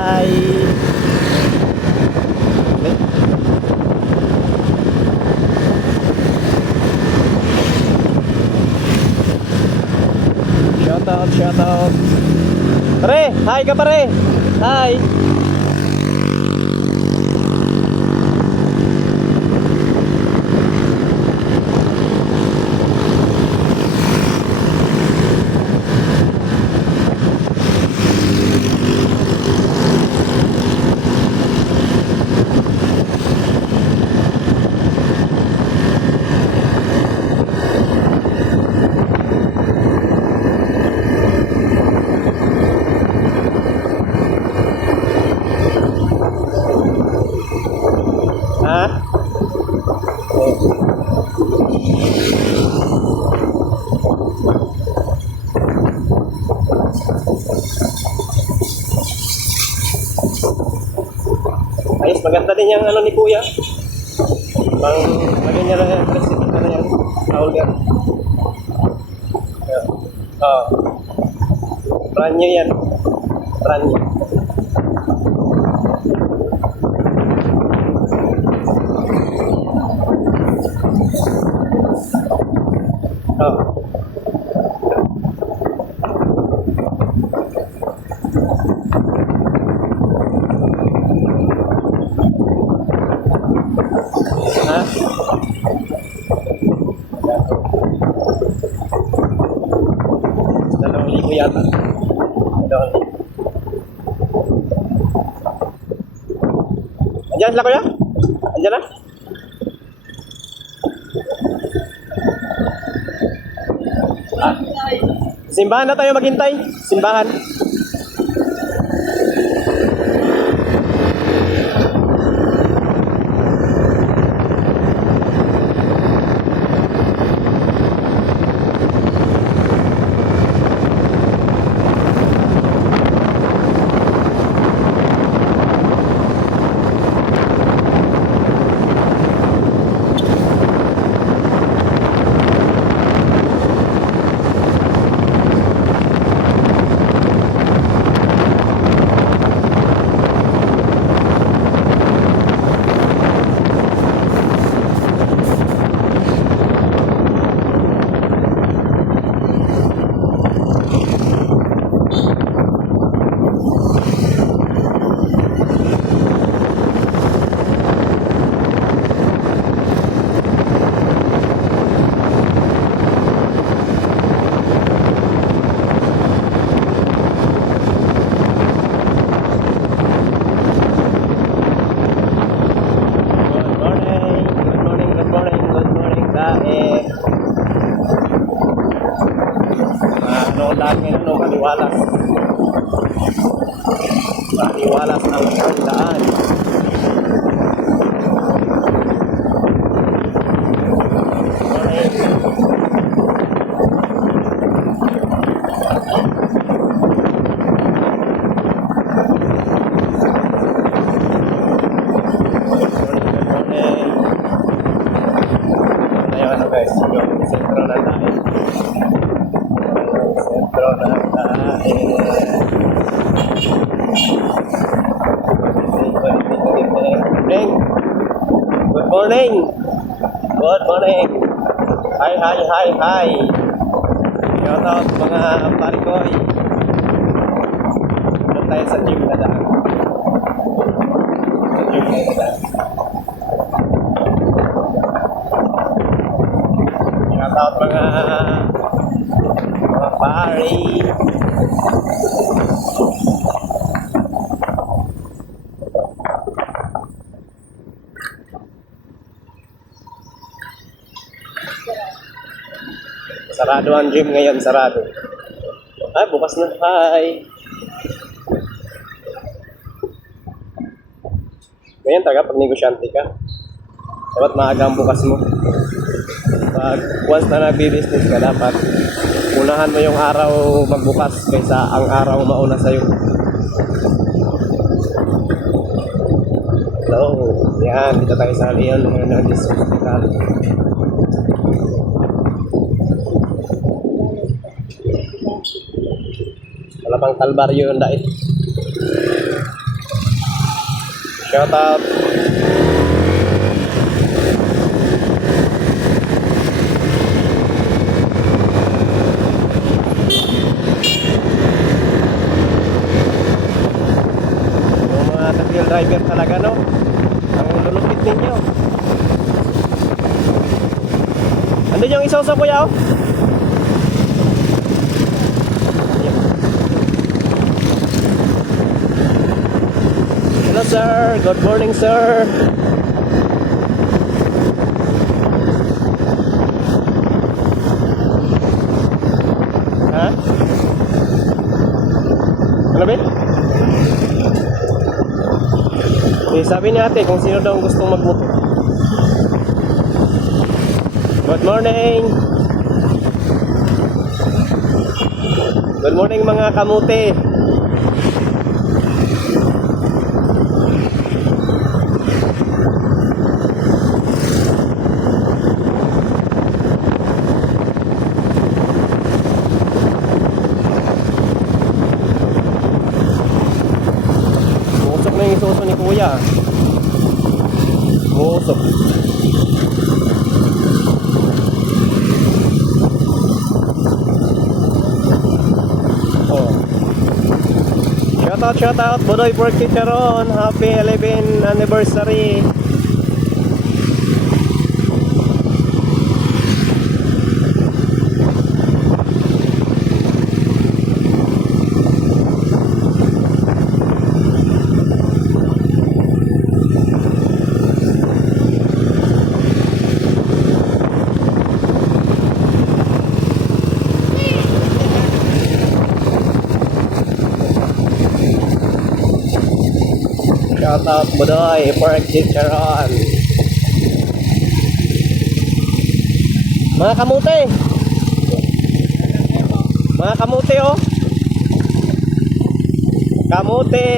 hi. Shout out. Pare, hi ka pare. Hi. Ha? Ayos, maganda din yung ano ni Kuya. Pang lagyan niya lang yung recipe na yan. Holder. Oo. Brand new yan. Brand new. Oh. Ha? Dalawang libo yata. Dalawang libo. Andiyan sila kuya? Andiyan na? Ah. Simbahan na tayo maghintay. Simbahan. Maliwalas. Maliwalas ang daan. Ayun ano guys, yung sentro na tayo. Sentro na Good morning. Good morning. Hi, hi, hi, hi. Shout out mga parikoy. Doon tayo sa gym na daan. Sa gym na daan. Shout out mga pari. Sarado ang gym ngayon, sarado. Ay, bukas na. Hi. Ngayon talaga, pag negosyante ka, dapat maaga ang bukas mo. Pag once na nagbi-business ka, dapat unahan mo yung araw magbukas kaysa ang araw mauna sa'yo. So, yan. Dito tayo sa Leon Hernandez Hospital. Wala pang Kalbaryo yung dait. Shout out. Yung mga taxi driver talaga, no? Ang lulupit ninyo. Andun yung isoso, kuya, oh. Hello, sir. Good morning, sir. Ha? Ano ba? Eh, sabi ni ate kung sino daw ang gustong magmotor. Good morning. Good morning mga kamuti. Musok na yung isuso ni kuya. Musok. Shout out, Bodoy Pork Chicharon. Happy 11th anniversary. Shout out Bodoy Pork Chicharon. Mga kamuti. Mga kamuti, oh. Kamuti.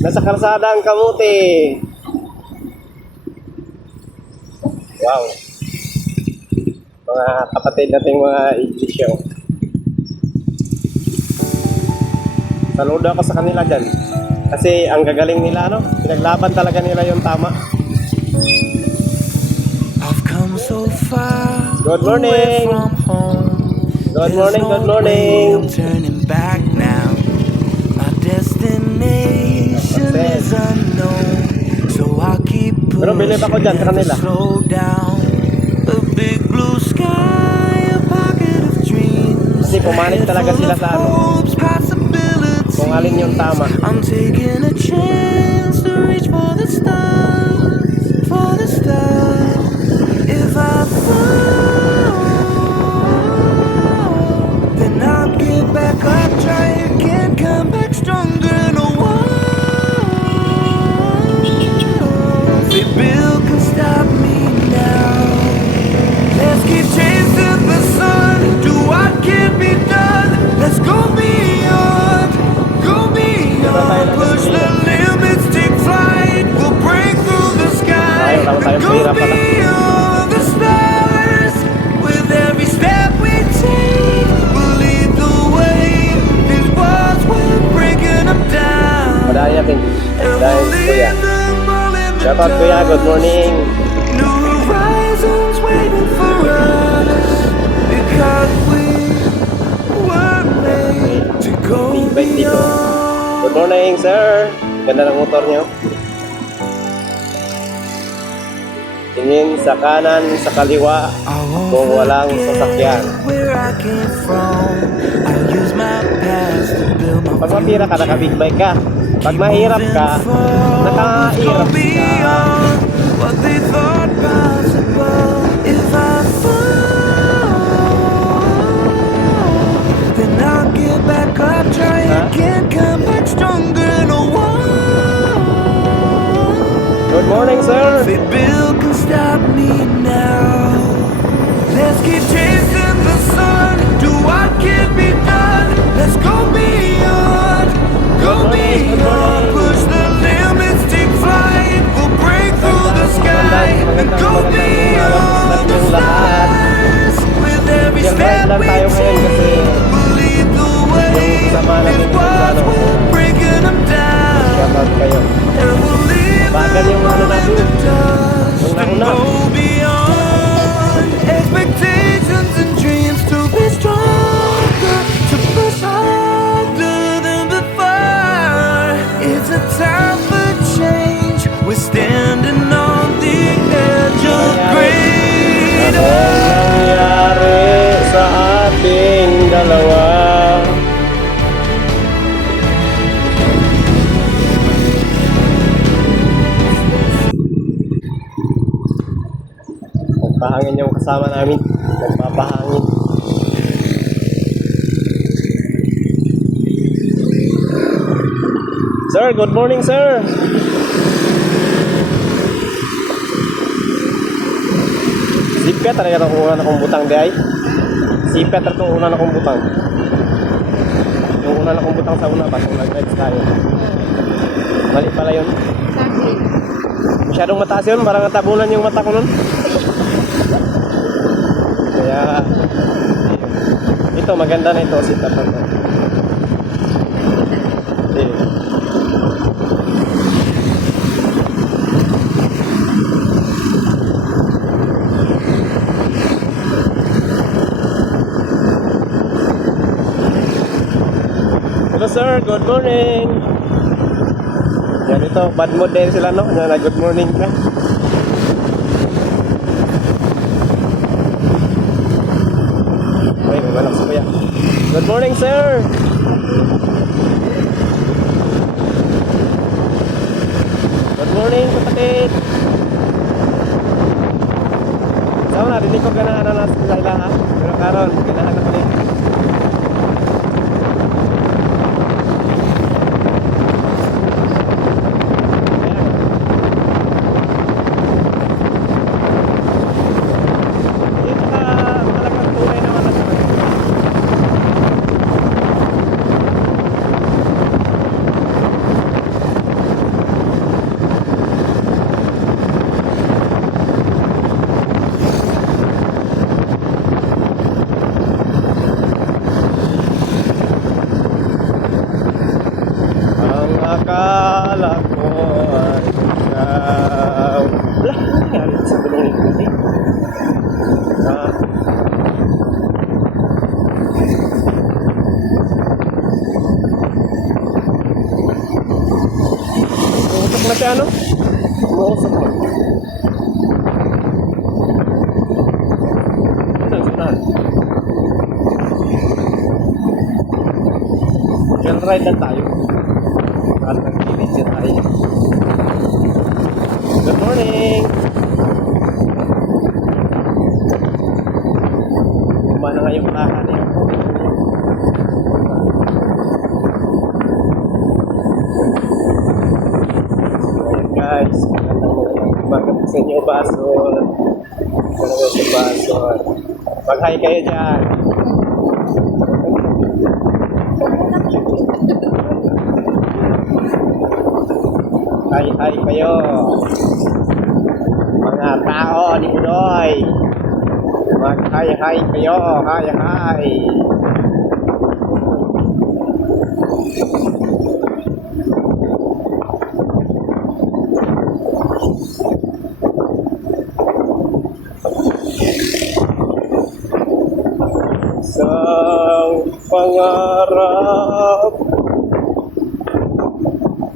Nasa kalsada ang kamuti. Wow. Mga kapatid nating mga Iglesia. Saludo ako sa kanila dyan. Kasi ang gagaling nila, no? Pinaglaban talaga nila yung tama. I've come so far. Good morning. From home. Good morning, good morning. I'm turning back now. My destination is unknown. So I'll keep Pero believe ako dyan sa kanila. slow down. A big blue sky, a pocket of dreams. Kasi pumanig talaga sila sa ano. Kung alin yung tama. I'm taking a chance to reach for the stars, for the stars. If I fall, then I'll get back up, try again, come back stronger. No one, the bill can stop me now. Let's keep chasing the sun, do what can be done. Let's go beyond, go beyond. Push the limits, take flight. We'll break through the sky and go beyond the stars. With every step we take, we'll lead the way. These walls, we're breaking them down. Madaya din. And Dahil we'll kuya. leave them all in the Shout out kuya, good morning. New horizons waiting for us because we were made to go Bike dito. beyond. Good morning, sir. Ganda ng motor niyo. Tingin sa kanan, sa kaliwa, I won't kung walang forget sasakyan. where I came from. I'll use my past to build my Pag mapira ka, naka-big bike ka. Pag mahirap ka, naka-irap ka. beyond what they thought possible. If I fall, then I'll get back up, try again, come back stronger. No one, Good morning, sir. the bill can stop me now. Let's keep chasing the sun, do what can be done. Let's go beyond, go beyond. Push the limits, take flight. We'll break through the sky and go beyond the stars. With every step lang we tayo ngayon kasi take, we'll lead the way. yung kasama natin These sa walls, ano, we're breaking them down. shout out kayo. And we'll Mahangin yung kasama namin. Nagpapahangin. Sir, good morning, sir. Sipet talaga ito kung una na kong butang di ay. Sipet ito kung una na kong butang. Yung una na kong butang sa una pa, kung nag-rides tayo. Mali pala yun. Sabi. Masyadong mataas yun, parang natabunan yung mata ko nun. Kaya, ito maganda na ito, sit-up na ito. Hello sir, good morning. Yan ito, bad mood din sila no, na good morning ka. Ay, mabalak si kuya. Good morning sir. Good morning kapatid. Sama na, hindi ko ganahan na sila ha. Pero karon, ganahan na ko din. Akala ko ay ikaw. Wala, nangyari sa gulong ito kasi. Umuusok na siya, ano? Umuusok na. Sunod. Shell ride na tayo. At nag-video tayo. Good morning! Kumana nga yung lahat eh. Ayan guys, magandang sa inyo Basol. Magandang sa Basol. Mag-hi kayo dyan. Hi kayo mga tao ni Udoy. Mag-hi kayo. Hi. Isang pangarap.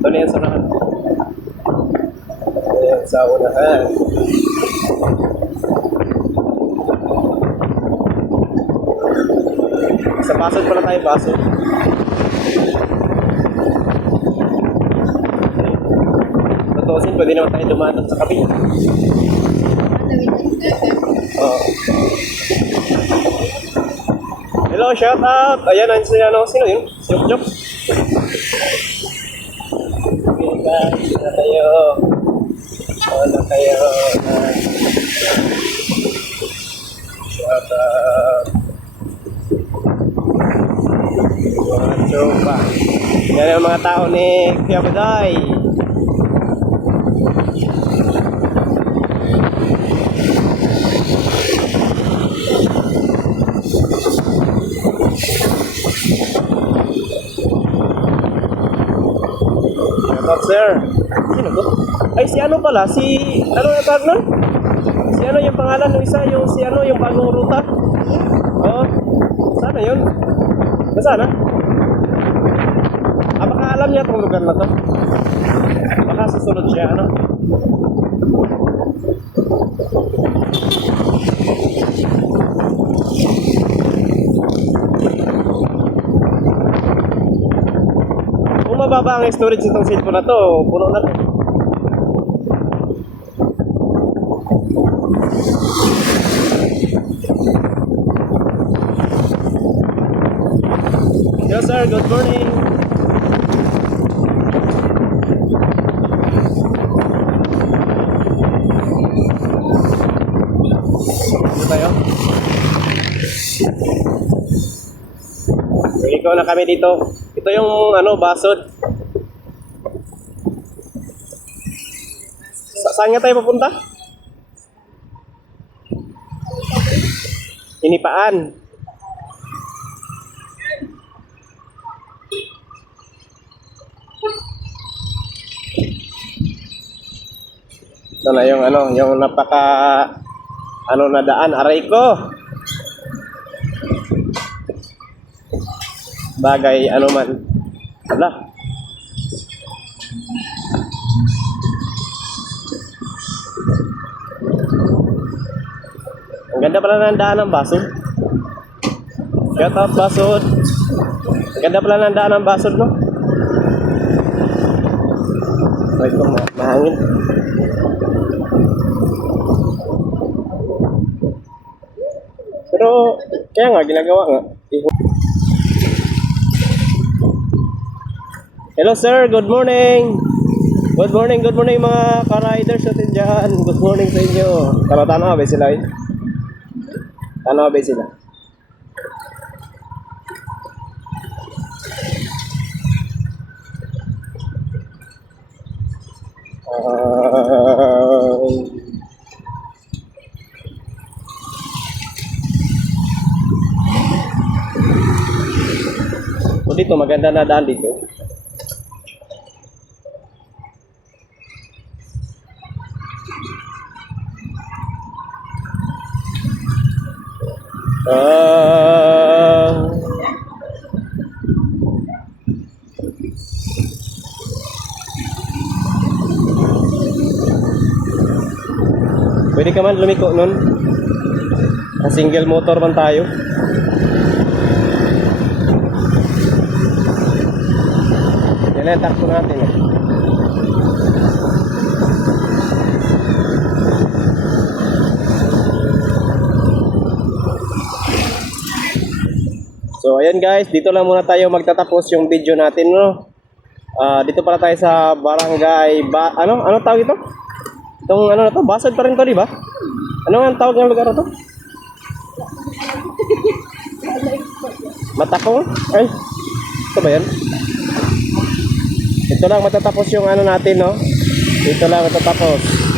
Ito na yan sa unahan. Ayan sa unahan. Sa Basod pala tayo, Basod. Tutusin, pwede naman tayo dumaan sa kabi. Hello, shout out! Ayan, sino yun? Si Jok. Okay guys, na tayo. Wala kayo. Shout out. Mga tropa. Yan ang mga tao ni Kuya Buday. Shout sir. Sino to? Ay, si ano pala? Si... Ano yung tawag nun? Si ano yung pangalan ng isa? Yung si ano? Yung bagong ruta? Oo. Sana yun? Nasaan? Baka alam niya itong lugar na to. Baka susunod siya, ano? Kung mababa ang storage nitong cellphone na to, puno na to. sir. Good morning. Dito tayo. Ikaw na kami dito. Ito yung ano, basod. Saan nga tayo papunta? Inipaan. Ito na yung ano, yung napaka ano na daan, aray ko. Bagay ano man. Wala. Ang ganda pala ng daan ng basod. Shout out basod. Ang ganda pala ng daan ng basod, no? Ay, ito mahangin. Pero kaya nga ginagawa nga. Hello sir, good morning. Good morning mga ka-riders natin dyan. Good morning sa inyo. Tanaw ba sila eh? Tanaw ba sila? Dito maganda na daan dito. Pwede ka man lumiko nun. Single motor man tayo. Yan ang takbo natin eh. So ayan guys, dito lang muna tayo magtatapos yung video natin, no. Dito pala tayo sa barangay ano tawag ito? Itong ano na to, basod pa rin to, di ba? Ano ang tawag ng lugar na to? Matakong? Ay, ito ba yan? Ito lang matatapos yung ano natin, no? Dito lang matatapos.